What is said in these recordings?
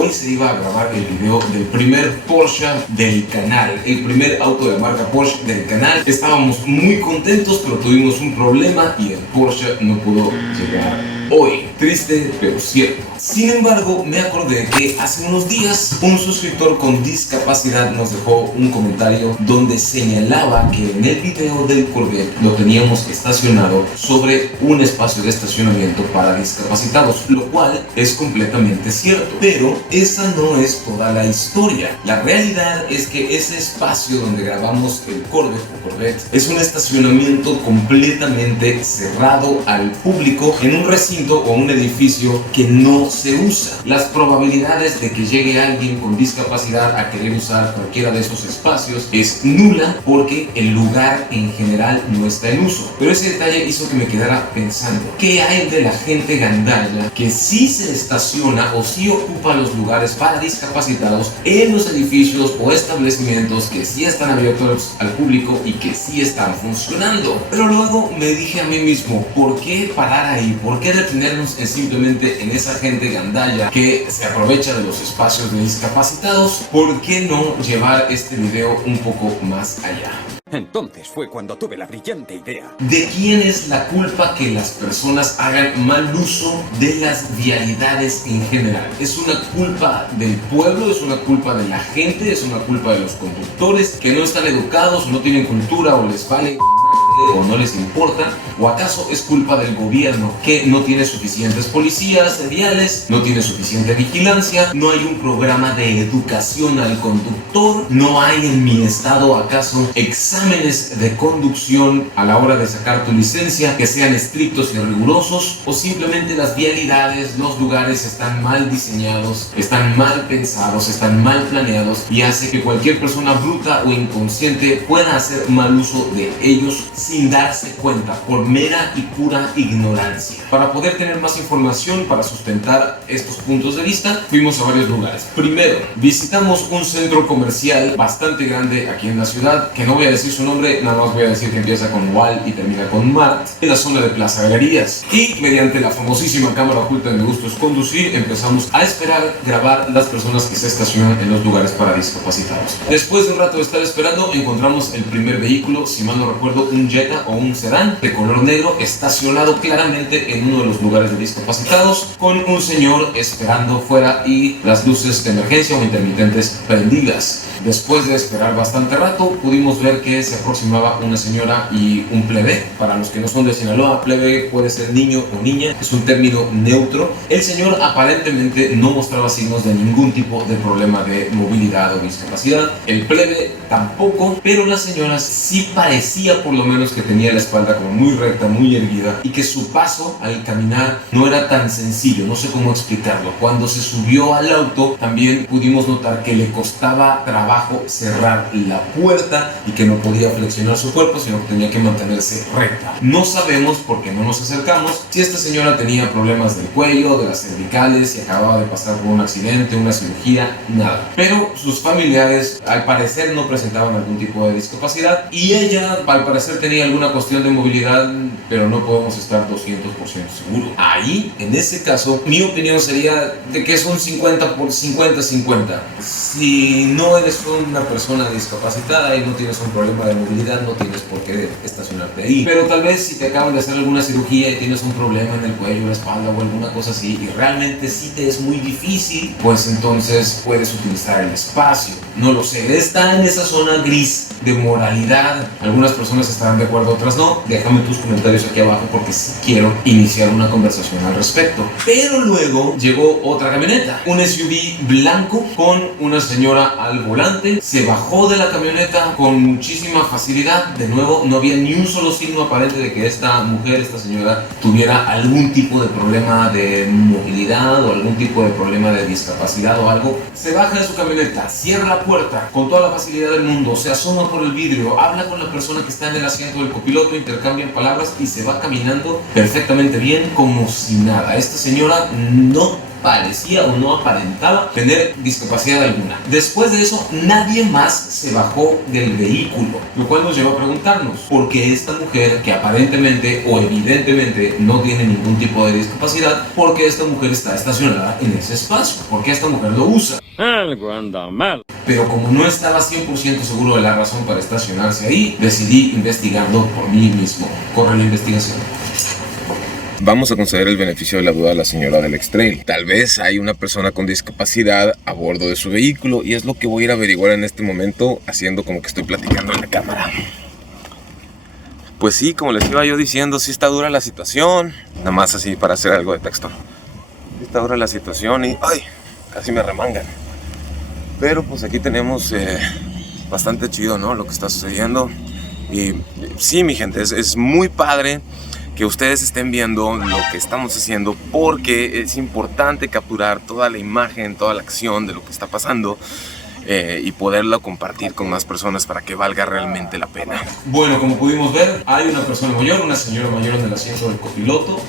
Hoy se iba a grabar el video del primer Porsche del canal, el primer auto de marca Porsche del canal. Estábamos muy contentos, pero tuvimos un problema y el Porsche no pudo llegar hoy. Triste, pero cierto. Sin embargo, me acordé que hace unos días un suscriptor con discapacidad nos dejó un comentario donde señalaba que en el video del Corvette lo teníamos estacionado sobre un espacio de estacionamiento para discapacitados, lo cual es completamente cierto. Pero esa no es toda la historia. La realidad es que ese espacio donde grabamos el Corvette es un estacionamiento completamente cerrado al público en un recinto o un edificio que no se usa. Las probabilidades de que llegue alguien con discapacidad a querer usar cualquiera de esos espacios es nula porque el lugar en general no está en uso. Pero ese detalle hizo que me quedara pensando, ¿qué hay de la gente gandalla que sí se estaciona o sí ocupa los lugares para discapacitados en los edificios o establecimientos que sí están abiertos al público y que sí están funcionando? Pero luego me dije a mí mismo, ¿por qué parar ahí? ¿Por qué detenernos simplemente en esa gente gandalla que se aprovecha de los espacios de discapacitados? ¿Por qué no llevar este video un poco más allá? Entonces fue cuando tuve la brillante idea. ¿De quién es la culpa que las personas hagan mal uso de las vialidades en general? ¿Es una culpa del pueblo? ¿Es una culpa de la gente? ¿Es una culpa de los conductores que no están educados, no tienen cultura o les vale o no les importa? ¿O acaso es culpa del gobierno que no tiene suficientes policías viales, no tiene suficiente vigilancia, no hay un programa de educación al conductor, no hay en mi estado acaso exámenes de conducción a la hora de sacar tu licencia que sean estrictos y rigurosos, o simplemente las vialidades, los lugares están mal diseñados, están mal pensados, están mal planeados y hace que cualquier persona bruta o inconsciente pueda hacer mal uso de ellos sin darse cuenta, por mera y pura ignorancia? Para poder tener más información, para sustentar estos puntos de vista, fuimos a varios lugares. Primero, visitamos un centro comercial bastante grande aquí en la ciudad, que no voy a decir su nombre, nada más voy a decir que empieza con Wal y termina con Mart, en la zona de Plaza Galerías. Y mediante la famosísima cámara oculta de Mi Gusto es Conducir, empezamos a esperar grabar las personas que se estacionan en los lugares para discapacitados. Después de un rato de estar esperando, encontramos el primer vehículo, si mal no recuerdo, un Jetta o un sedán de color negro, estacionado claramente en uno de los lugares de discapacitados, con un señor esperando fuera y las luces de emergencia o intermitentes prendidas. Después de esperar bastante rato, pudimos ver que se aproximaba una señora y un plebe. Para los que no son de Sinaloa, plebe puede ser niño o niña, es un término neutro. El señor aparentemente no mostraba signos de ningún tipo de problema de movilidad o discapacidad. El plebe tampoco, pero la señora sí parecía por lo menos que tenía la espalda como muy recta, muy erguida, y que su paso al caminar no era tan sencillo, no sé cómo explicarlo. Cuando se subió al auto, también pudimos notar que le costaba trabajo cerrar la puerta y que no podía flexionar su cuerpo, sino que tenía que mantenerse recta. No sabemos, porque no nos acercamos, si esta señora tenía problemas del cuello, de las cervicales, si acababa de pasar por un accidente, una cirugía, nada. Pero sus familiares al parecer no presentaban algún tipo de discapacidad y ella al parecer tenía alguna cuestión de movilidad, pero no podemos estar 200% seguros. Ahí, en ese caso, mi opinión sería de que es un 50 por 50-50. Si no eres una persona discapacitada y no tienes un problema de movilidad, no tienes por qué estacionarte ahí. Pero tal vez si te acaban de hacer alguna cirugía y tienes un problema en el cuello, la espalda o alguna cosa así, y realmente sí te es muy difícil, pues entonces puedes utilizar el espacio. No lo sé, está en esa zona gris de moralidad. Algunas personas estarán de acuerdo, otras no. Déjame tus comentarios aquí abajo porque sí quiero iniciar una conversación al respecto. Pero luego llegó otra camioneta, un SUV blanco con una señora al volante. Se bajó de la camioneta con muchísima facilidad. De nuevo, no había ni un solo signo aparente de que esta mujer, esta señora, tuviera algún tipo de problema de movilidad o algún tipo de problema de discapacidad o algo. Se baja de su camioneta, cierra la puerta con toda la facilidad del mundo, se asoma por el vidrio, habla con la persona que está en el asiento del copiloto, intercambian palabras y se va caminando perfectamente bien como si nada. Esta señora no parecía o no aparentaba tener discapacidad alguna. Después de eso, nadie más se bajó del vehículo, lo cual nos lleva a preguntarnos por qué esta mujer, que aparentemente o evidentemente no tiene ningún tipo de discapacidad, por qué esta mujer está estacionada en ese espacio, por qué esta mujer lo usa. Algo anda mal. Pero como no estaba 100% seguro de la razón para estacionarse ahí, decidí investigarlo por mí mismo. Corre la investigación. Vamos a conceder el beneficio de la duda a la señora del X-Trail. Tal vez hay una persona con discapacidad a bordo de su vehículo y es lo que voy a ir a averiguar en este momento, haciendo como que estoy platicando en la cámara. Pues sí, como les iba yo diciendo, sí está dura la situación. Nada más así para hacer algo de texto. Sí está dura la situación y ¡ay! Casi me remangan. Pero pues aquí tenemos bastante chido, ¿no? Lo que está sucediendo. Y sí, mi gente, es muy padre que ustedes estén viendo lo que estamos haciendo, porque es importante capturar toda la imagen, toda la acción de lo que está pasando y poderlo compartir con más personas para que valga realmente la pena. Bueno, como pudimos ver, hay una persona mayor, una señora mayor en el asiento del copiloto.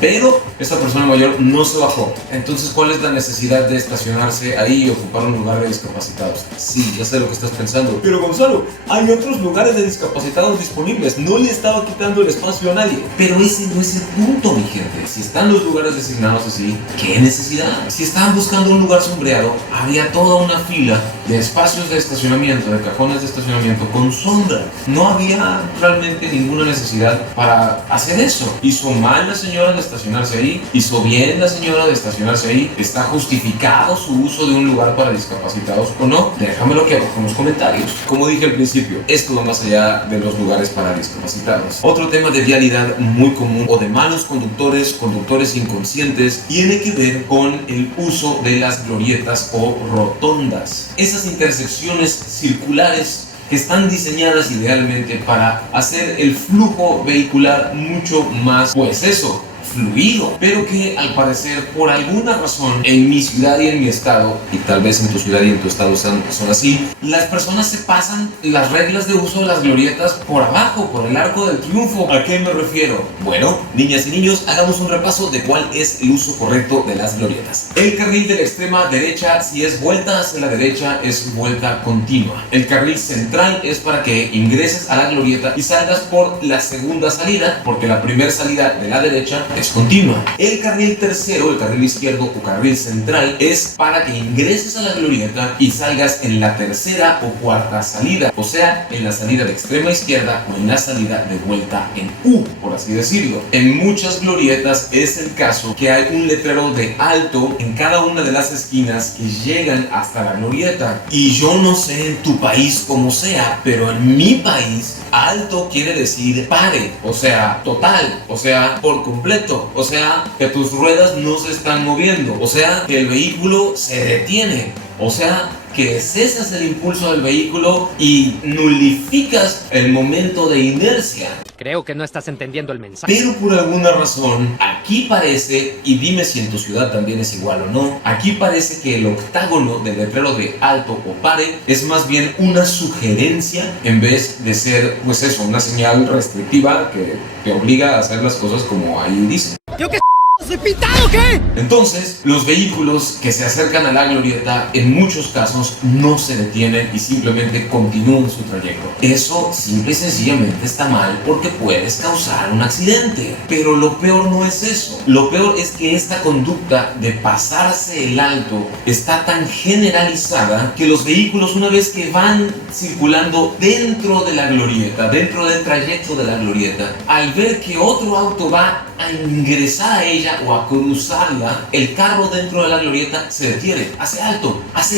Pero esta persona mayor no se bajó. Entonces, ¿cuál es la necesidad de estacionarse ahí y ocupar un lugar de discapacitados? Sí, ya sé lo que estás pensando. Pero Gonzalo, hay otros lugares de discapacitados disponibles. No le estaba quitando el espacio a nadie. Pero ese no es el punto, mi gente. Si están los lugares designados así, ¿qué necesidad? Si estaban buscando un lugar sombreado, había toda una fila de espacios de estacionamiento, de cajones de estacionamiento con sombra. No había realmente ninguna necesidad para hacer eso. Hizo mal la señora de estacionarse ahí, hizo bien la señora de estacionarse ahí. ¿Está justificado su uso de un lugar para discapacitados o no? Déjamelo aquí abajo en los comentarios. Como dije al principio, esto va más allá de los lugares para discapacitados. Otro tema de vialidad muy común o de malos conductores, conductores inconscientes, tiene que ver con el uso de las glorietas o rotondas. Esas intersecciones circulares que están diseñadas idealmente para hacer el flujo vehicular mucho más, pues eso, fluido, pero que al parecer por alguna razón en mi ciudad y en mi estado, y tal vez en tu ciudad y en tu estado son así, las personas se pasan las reglas de uso de las glorietas por abajo, por el arco del triunfo. ¿A qué me refiero? Bueno, niñas y niños, hagamos un repaso de cuál es el uso correcto de las glorietas. El carril de la extrema derecha, si es vuelta hacia la derecha, es vuelta continua. El carril central es para que ingreses a la glorieta y salgas por la segunda salida, porque la primera salida de la derecha es continua. El carril tercero, el carril izquierdo o carril central, es para que ingreses a la glorieta y salgas en la tercera o cuarta salida, o sea, en la salida de extrema izquierda o en la salida de vuelta en U, por así decirlo. En muchas glorietas es el caso que hay un letrero de alto en cada una de las esquinas que llegan hasta la glorieta. Y yo no sé en tu país cómo sea, pero en mi país alto quiere decir pare, o sea, total, o sea, por completo. O sea, que tus ruedas no se están moviendo. O sea, que el vehículo se detiene. O sea, que cesas el impulso del vehículo y nulificas el momento de inercia. Creo que no estás entendiendo el mensaje. Pero por alguna razón, aquí parece, y dime si en tu ciudad también es igual o no, aquí parece que el octágono del letrero de alto o pare es más bien una sugerencia en vez de ser, pues eso, una señal restrictiva que te obliga a hacer las cosas como ahí dice. ¿Yo qué soy pintado o qué? Entonces, los vehículos que se acercan a la glorieta en muchos casos no se detienen y simplemente continúan su trayecto. Eso simple y sencillamente está mal porque puedes causar un accidente. Pero lo peor no es eso. Lo peor es que esta conducta de pasarse el alto está tan generalizada que los vehículos, una vez que van circulando dentro de la glorieta, dentro del trayecto de la glorieta, al ver que otro auto va a ingresar a ella o a cruzarla, el carro dentro de la glorieta se detiene, hace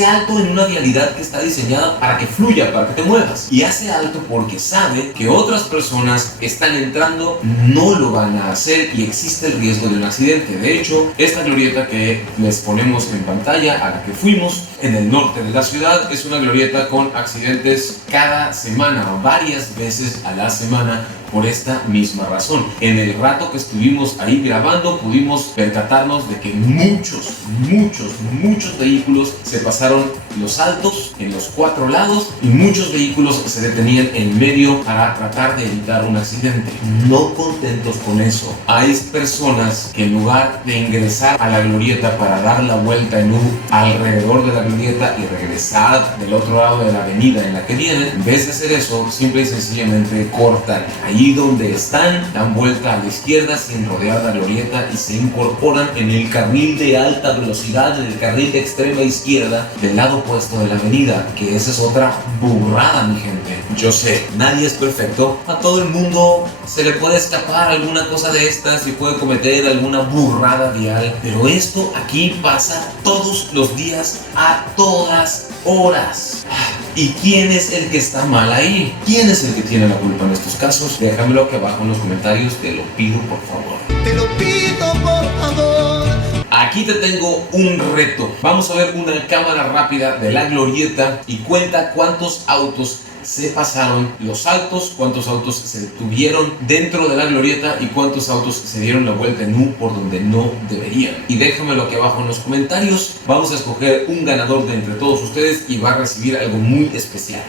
alto en una vialidad que está diseñada para que fluya, para que te muevas, y hace alto porque sabe que otras personas están entrando, no lo van a hacer y existe el riesgo de un accidente. De hecho, esta glorieta que les ponemos en pantalla, a la que fuimos en el norte de la ciudad, es una glorieta con accidentes cada semana, varias veces a la semana, por esta misma razón. En el rato que estuvimos ahí grabando pudimos percatarnos de que muchos vehículos se pasaron los altos en los 4 lados y muchos vehículos se detenían en medio para tratar de evitar un accidente. No contentos con eso, hay personas que en lugar de ingresar a la glorieta para dar la vuelta en U alrededor de la glorieta y regresar del otro lado de la avenida en la que vienen, en vez de hacer eso, simple y sencillamente cortan ahí donde están, dan vuelta a la izquierda sin rodear la glorieta y se incorporan en el carril de alta velocidad, en el carril de extrema izquierda del lado opuesto de la avenida, que esa es otra burrada, mi gente. Yo sé, nadie es perfecto, a todo el mundo se le puede escapar alguna cosa de estas y puede cometer alguna burrada vial, pero esto aquí pasa todos los días, a todas horas. ¿Y quién es el que está mal ahí? ¿Quién es el que tiene la culpa en estos casos? Déjamelo aquí abajo en los comentarios, te lo pido por favor. Te lo pido por favor. Aquí te tengo un reto. Vamos a ver una cámara rápida de la glorieta y cuenta cuántos autos se pasaron los altos, cuántos autos se detuvieron dentro de la glorieta y cuántos autos se dieron la vuelta en U por donde no deberían. Y déjamelo aquí abajo en los comentarios. Vamos a escoger un ganador de entre todos ustedes y va a recibir algo muy especial.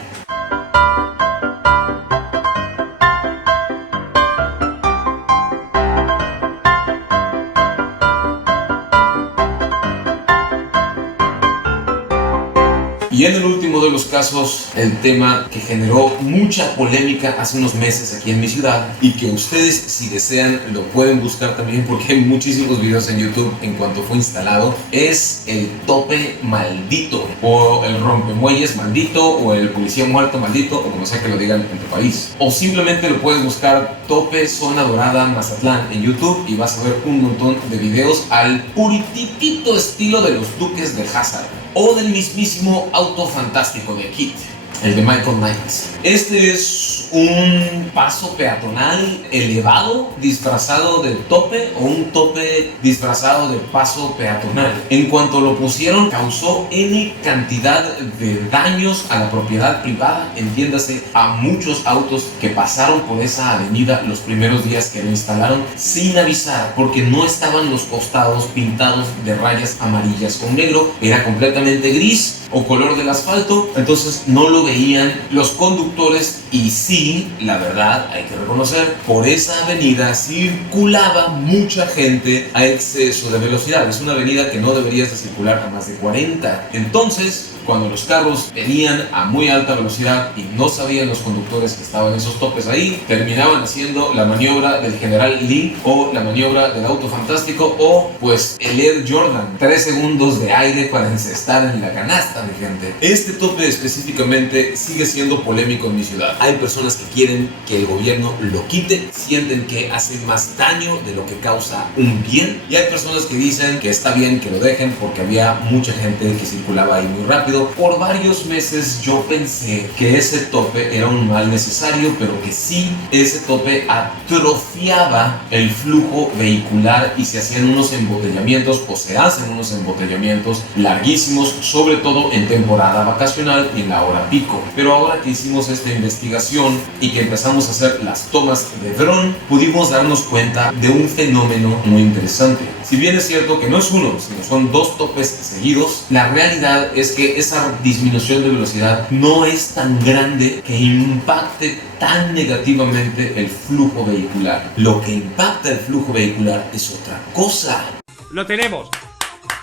Y en el último de los casos, el tema que generó mucha polémica hace unos meses aquí en mi ciudad y que ustedes, si desean, lo pueden buscar también porque hay muchísimos videos en YouTube en cuanto fue instalado, es el tope maldito o el rompemuelles maldito o el policía muerto maldito o como sea que lo digan en tu país. O simplemente lo puedes buscar tope zona dorada Mazatlán en YouTube y vas a ver un montón de videos al purititito estilo de los Duques de Hazzard o del mismísimo Auto Fantástico de Kit, el de Michael Knight. Este es un paso peatonal elevado disfrazado de tope o un tope disfrazado de paso peatonal. En cuanto lo pusieron, causó N cantidad de daños a la propiedad privada, entiéndase a muchos autos que pasaron por esa avenida los primeros días que lo instalaron sin avisar, porque no estaban los costados pintados de rayas amarillas con negro, era completamente gris o color del asfalto, entonces no lo veían los conductores y sí, la verdad, hay que reconocer, por esa avenida circulaba mucha gente a exceso de velocidad. Es una avenida que no deberías de circular a más de 40. Entonces, cuando los carros venían a muy alta velocidad y no sabían los conductores que estaban esos topes ahí, terminaban haciendo la maniobra del General Lee o la maniobra del Auto Fantástico o pues el Air Jordan, 3 segundos de aire para encestar en la canasta, mi gente. Este tope específicamente sigue siendo polémico en mi ciudad. Hay personas que quieren que el gobierno lo quite, sienten que hace más daño de lo que causa un bien, y hay personas que dicen que está bien que lo dejen porque había mucha gente que circulaba ahí muy rápido. Por varios meses yo pensé que ese tope era un mal necesario, pero que sí, ese tope atrofiaba el flujo vehicular y se hacían unos embotellamientos o se hacen unos embotellamientos larguísimos, sobre todo en temporada vacacional y en la hora pico. Pero ahora que hicimos esta investigación y que empezamos a hacer las tomas de dron, pudimos darnos cuenta de un fenómeno muy interesante. Si bien es cierto que no es uno, sino son 2 topes seguidos, la realidad es que esa disminución de velocidad no es tan grande que impacte tan negativamente el flujo vehicular. Lo que impacta el flujo vehicular es otra cosa. ¡Lo tenemos!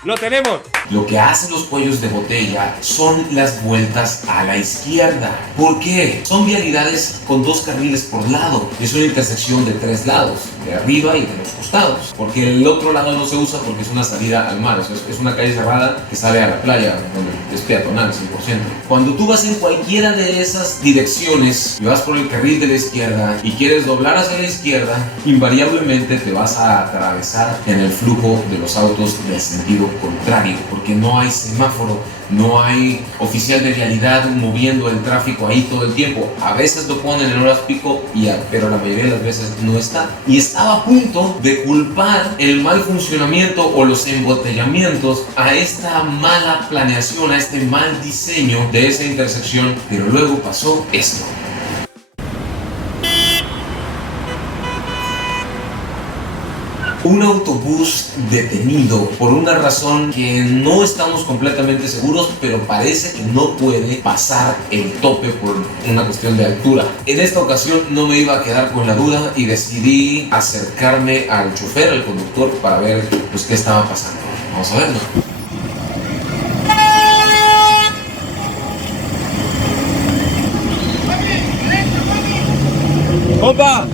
¡Lo tenemos! Lo que hacen los cuellos de botella son las vueltas a la izquierda. ¿Por qué? Son vialidades con 2 carriles por lado. Es una intersección de 3 lados, de arriba y de los costados. Porque el otro lado no se usa porque es una salida al mar. O sea, es una calle cerrada que sale a la playa, donde es peatonal 100%. Cuando tú vas en cualquiera de esas direcciones y vas por el carril de la izquierda y quieres doblar hacia la izquierda, invariablemente te vas a atravesar en el flujo de los autos del sentido contrario, porque no hay semáforo, no hay oficial de vialidad moviendo el tráfico ahí todo el tiempo. A veces lo ponen en horas pico, pero la mayoría de las veces no está. Y estaba a punto de culpar el mal funcionamiento o los embotellamientos a esta mala planeación, a este mal diseño de esa intersección, pero luego pasó esto. Un autobús detenido por una razón que no estamos completamente seguros, pero parece que no puede pasar el tope por una cuestión de altura. En esta ocasión no me iba a quedar con la duda y decidí acercarme al chofer, al conductor, para ver pues qué estaba pasando. Vamos a verlo. Compa,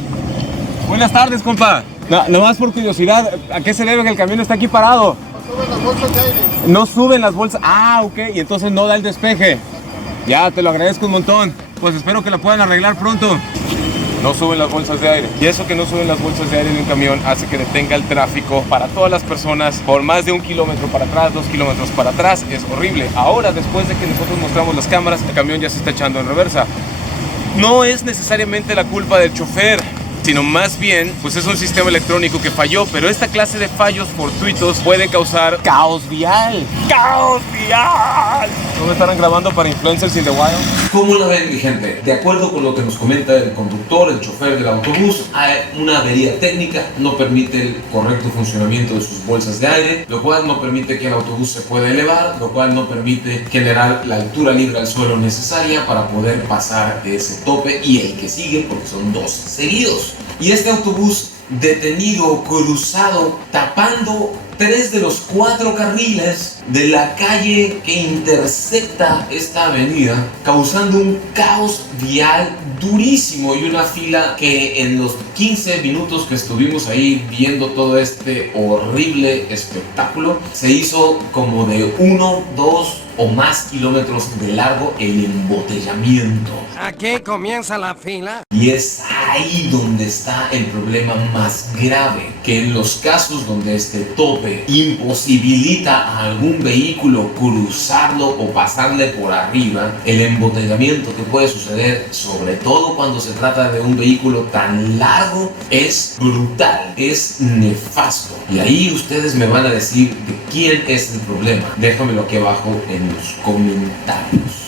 buenas tardes, compa. Nomás por curiosidad, ¿a qué se debe que el camión está aquí parado? No suben las bolsas de aire. No suben las bolsas. Ah, ok, y entonces no da el despeje. Ya, te lo agradezco un montón. Pues espero que la puedan arreglar pronto. No suben las bolsas de aire. Y eso que no suben las bolsas de aire de un camión hace que detenga el tráfico para todas las personas por más de 1 kilómetro para atrás, 2 kilómetros para atrás. Es horrible. Ahora, después de que nosotros mostramos las cámaras, el camión ya se está echando en reversa. No es necesariamente la culpa del chofer, sino más bien, pues es un sistema electrónico que falló, pero esta clase de fallos fortuitos puede causar caos vial. ¡Caos vial! ¿No me estarán grabando para Influencers in the Wild? ¿Cómo la ven, mi gente? De acuerdo con lo que nos comenta el conductor, el chofer del autobús, hay una avería técnica, no permite el correcto funcionamiento de sus bolsas de aire, lo cual no permite que el autobús se pueda elevar, lo cual no permite generar la altura libre al suelo necesaria para poder pasar ese tope y el que sigue, porque son 2 seguidos. Y este autobús detenido, cruzado, tapando 3 de los 4 carriles de la calle que intersecta esta avenida, causando un caos vial durísimo y una fila que en los 15 minutos que estuvimos ahí viendo todo este horrible espectáculo se hizo como de 1, 2 o más kilómetros de largo el embotellamiento. Aquí comienza la fila. Y es ahí donde está el problema más grave, que en los casos donde este tope imposibilita a algún vehículo cruzarlo o pasarle por arriba, el embotellamiento que puede suceder, sobre todo cuando se trata de un vehículo tan largo, es brutal, es nefasto. Y ahí ustedes me van a decir de quién es el problema. Déjamelo aquí abajo en los comentarios.